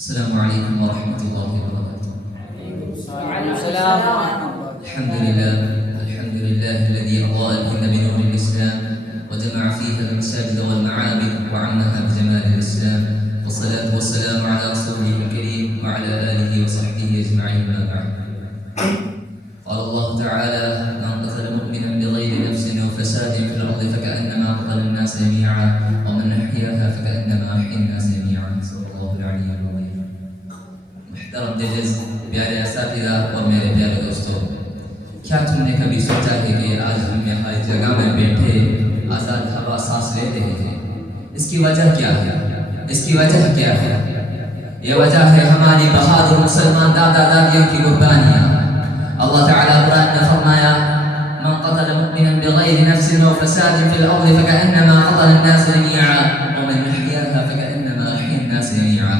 السلام عليكم ورحمة الله وبركاته. وعليكم السلام. الحمد لله الذي أضاء الجنة بنور الإسلام وجمع فيها المساجد والمعابد وعمها بجمال الإسلام، والصلاة والسلام على رسوله الكريم وعلى آله وصحبه أجمعين، ما بعد. قال الله تعالى: من قتل مؤمنا بغير نفس وفساد في الأرض فكأنما قتل الناس جميعا ومن أحياها فكأنما أحيا الناس جميعا. صدق الله العلي العظيم. محترم ججز، پیارے اساتذہ اور میرے پیارے دوستوں، کیا تم نے کبھی سوچا ہے کہ آج ہم یہاں اس جگہ میں بیٹھے آزاد ہوا سانس لے رہے ہیں؟ اس کی وجہ کیا ہے؟ اس کی وجہ کیا ہے؟ یہ وجہ ہے ہماری بہادر مسلمان دادا دادیوں کی قربانیاں۔ اللہ تعالیٰ قرآن نے فرمایا: من قتل مؤمنا بغير نفس وفساد في الأرض فكأنما قتل الناس جميعا ومن أحياها فكأنما أحيا الناس جميعا۔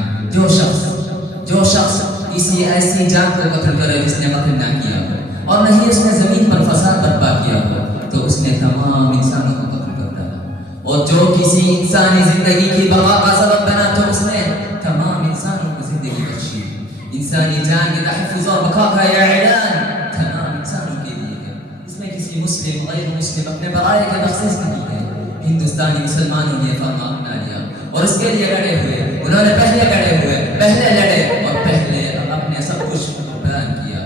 جو شخص کسی ایسی جان کو قتل کرے جس نے قتل نہ کیا ہو اور نہیں اس نے زمین پر فساد برپا کیا ہو، تو اس نے تمام انسانوں کو قتل کر ڈالا۔ اور جو کسی انسانی زندگی کی بقا کا سبب بنا، تو اس نے تمام انسانوں کو زندگی بخشی۔ انسانی جان کے تحفظ اور بقا کا یہ اعلان تمام انسانوں کے لیے ہے۔ اس میں کسی مسلم غیر مسلم اپنے برائے کا تخصیص نہیں ہے۔ ہندوستانی مسلمانوں نے فرما اپنا لیا اور اس کے لیے لڑے ہوئے، انہوں نے پہلے لڑے اور پہلے اپنے سب کچھ بیان کیا۔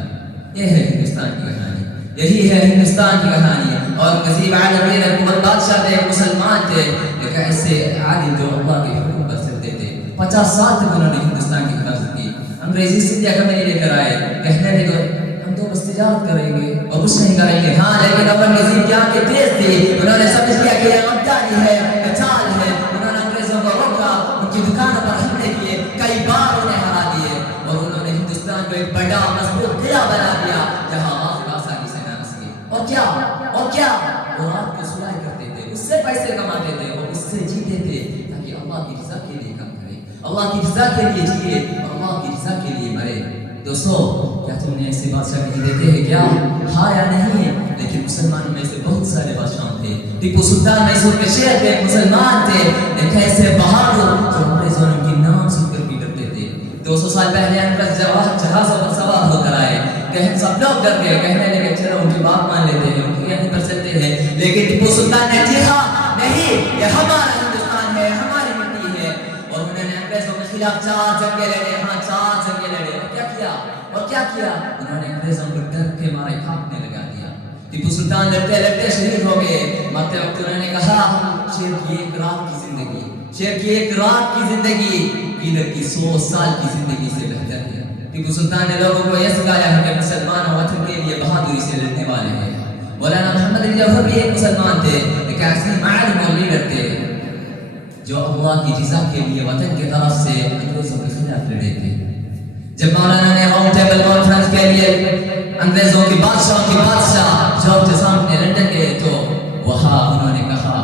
یہ ہے ہندوستان کی کہانی، یہی ہے ہندوستان کی کہانی۔ اور نصیب عالمین اکبر بادشاہ تھے، مسلمان تھے، ایک ایسے عادل جو اللہ کے حکم پر چلتے تھے۔ 50 سال تک انہوں نے ہندوستان کی حفاظت کی۔ انگریزی سندھیا کمیٹی لے کر آئے، کہنے لگے ہم تو بس تجارت کریں گے اور کچھ نہیں کریں گے۔ ہاں، لیکن اپن نظیم کیا کہ تیز تھی، انہوں نے سمجھ لیا کہ یہ غداری ہے، چال ہے۔ انہوں نے انگریزوں کو روکا، ان کی دکانوں پر حملے کیے، کئی بار انہیں ہرا دیے اور انہوں نے ہندوستان کو ایک بڑا مضبوط قلعہ بنا دیا جہاں غافل آسانی سے نہ آ سکے۔ اور کیا وہ رات کو سلائی کرتے تھے، اس سے پیسے کماتے تھے اور اس سے جیتے تھے تاکہ اللہ کی رضا کے لیے کام کرے، اللہ کی رضا کے لیے جیے اور اللہ کی رضا کے لیے مرے۔ دوستو، کیا تم نے ایسے بادشاہ نہیں دیکھے ہیں کیا؟ ہاں یا نہیں؟ لیکن مسلمانوں میں سے بہت سارے بادشاہ تھے۔ ٹیپو سلطان میسور کے شہر کے مسلمان تھے، ایک ایسے بہادر جو انگریزوں نے ان کی نام سن کر بھی ڈرتے تھے۔ 200 سال پہلے انگریز جہازوں پر سوار ہو کر آئے، سب لوگ ڈر گئے، کہنے لگے چلو ان کی بات مان لیتے ہیں، ان کی یہیں پر چلتے ہیں۔ لیکن ٹیپو سلطان نے کہا نہیں، یہ ہمارا ہندوستان ہے، ہماری مٹی ہے۔ اور انہوں نے انگریزوں کے خلاف 4 جنگیں لڑے، ہاں 4 جنگیں لڑے۔ اور کیا کیا؟ انہوں نے انگریزوں کو ڈر کے مارے کانپنے لگا دیا۔ ٹیپو سلطان لڑتے لڑتے شہید ہو گئے۔ مرتے وقت انہوں نے کہا شیر کی ایک رات کی زندگی پیلر کی 100 سال کی زندگی سے بہتر ہے۔ ٹیپو سلطان نے لوگوں کو یہ سکھایا ہے کہ مسلمان وطن کے لیے بہادری سے لڑنے والے ہیں۔ مولانا محمد علی جوہر بھی ایک مسلمان تھے، ایک ایسے عالم اور لیڈر تھے جو اللہ کی رضا کے لیے وطن کی طرف سے انگریزوں کے خلاف لڑے تھے۔ جب مولانا نے راؤنڈ ٹیبل کانفرنس کے لیے انگریزوں کی بادشاہ جارج کے سامنے لندن گئے، تو وہاں انہوں نے کہا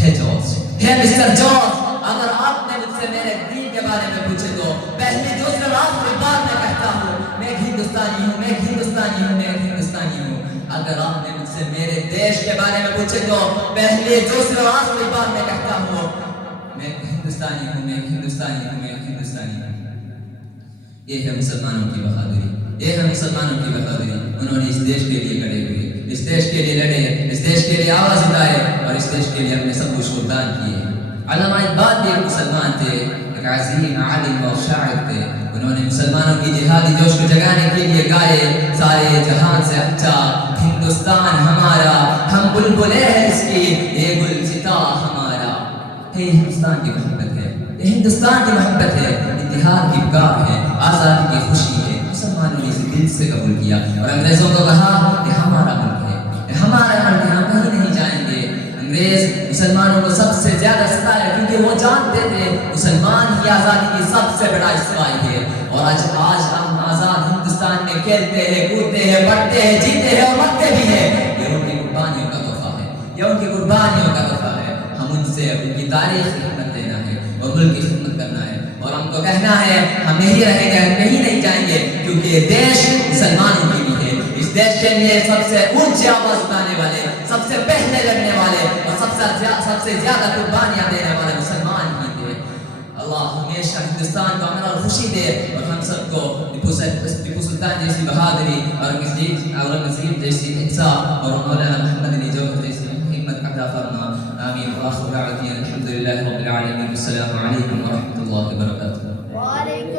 ہے مسٹر جارج، اگر آپ نے مجھ سے میرے دین کے بارے میں پوچھے تو پہلی دوسرے آخری بار میں کہتا ہوں میں ایک ہندوستانی ہوں۔ اگر آپ نے مجھ سے میرے دیش کے بارے میں پوچھے تو پہلی دوسرے آخری بار میں کہتا ہوں میں ہندوستانی ہوں۔ یہ ہے مسلمانوں کی بہادری، انہوں نے اس دیش کے لیے کھڑے ہوئے، اس دیش کے لیے لڑے، اس دیش کے لیے آواز اٹھائے اور اس دیش کے لیے اپنے سب کچھ قربان کیے۔ علامہ اقبال بھی ایک مسلمان تھے، ایک عظیم عالم اور شاعر تھے۔ انہوں نے مسلمانوں کی جہادی جوش کو جگانے کے لیے گائے سارے جہان سے اچھا ہندوستان ہمارا، ہم بلبلیں ہیں اس کی، یہ گلستہ ہمارا۔ یہ ہندوستان کی محبت ہے، اتحاد کی پکار ہے، آزادی کی خوشی ہے۔ مسلمانوں نے اسے دل سے قبول کیا اور انگریزوں کو کہا کہ ہمارا ملک ہے، ہم کہیں نہیں جائیں گے۔ انگریز مسلمانوں کو سب سے زیادہ ستایا کیونکہ وہ جانتے تھے مسلمان ہی آزادی کی سب سے بڑا سپاہی ہے۔ اور آج ہم آزاد ہندوستان میں کھیلتے ہیں، کودتے ہیں، پڑھتے ہیں، جیتے ہیں اور مرتے بھی ہیں۔ یہ ان کی قربانیوں کا تحفہ ہے، ہم ان سے ان کی تاریخ کی خدمت دینا ہے اور ملک کی خدمت کرنا ہے۔ اور ہم کو کہنا ہے ہم یہی رہیں گے، ہم کہیں نہیں جائیں گے، کیونکہ یہ دیش مسلمانوں کی بھی ہے۔ اس دیش کے لیے سب سے اونچی آواز اٹھانے والے، سب سے پہلے لڑنے والے اور سب سے زیادہ قربانیاں دینے والے مسلمان ہی تھے۔ اللہ ہمیشہ ہندوستان کو امن اور خوشی دے اور ہم سب کو ٹیپو سلطان جیسی بہادری اورنگزیب جیسی انصاف اور مولانا محمد علی جوہر جیسی ہمت عطا فرما آمین وآخر دعوانا الحمد للہ رب العالمین السلام علیکم ورحمۃ اللہ وبرکاتہ.